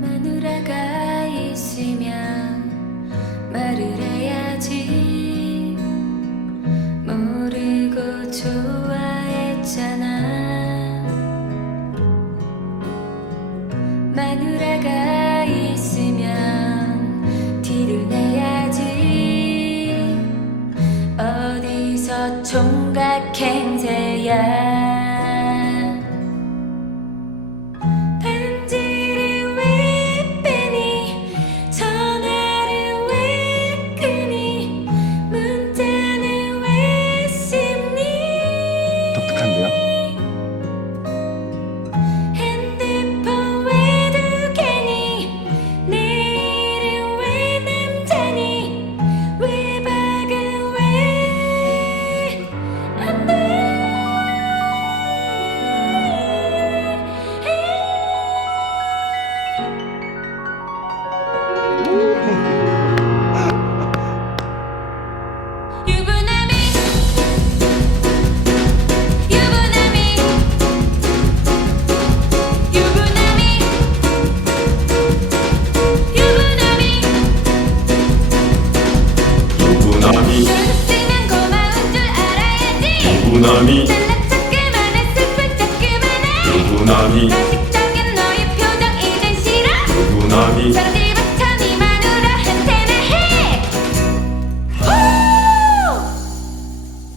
마누라가 있으면 말을 해야지. 모르고 좋아했잖아 총각 행세야 반지를 왜 빼니? 전화를 왜 끄니? 문자는 왜 씹니? 독특한데요? 유부남이 유부남이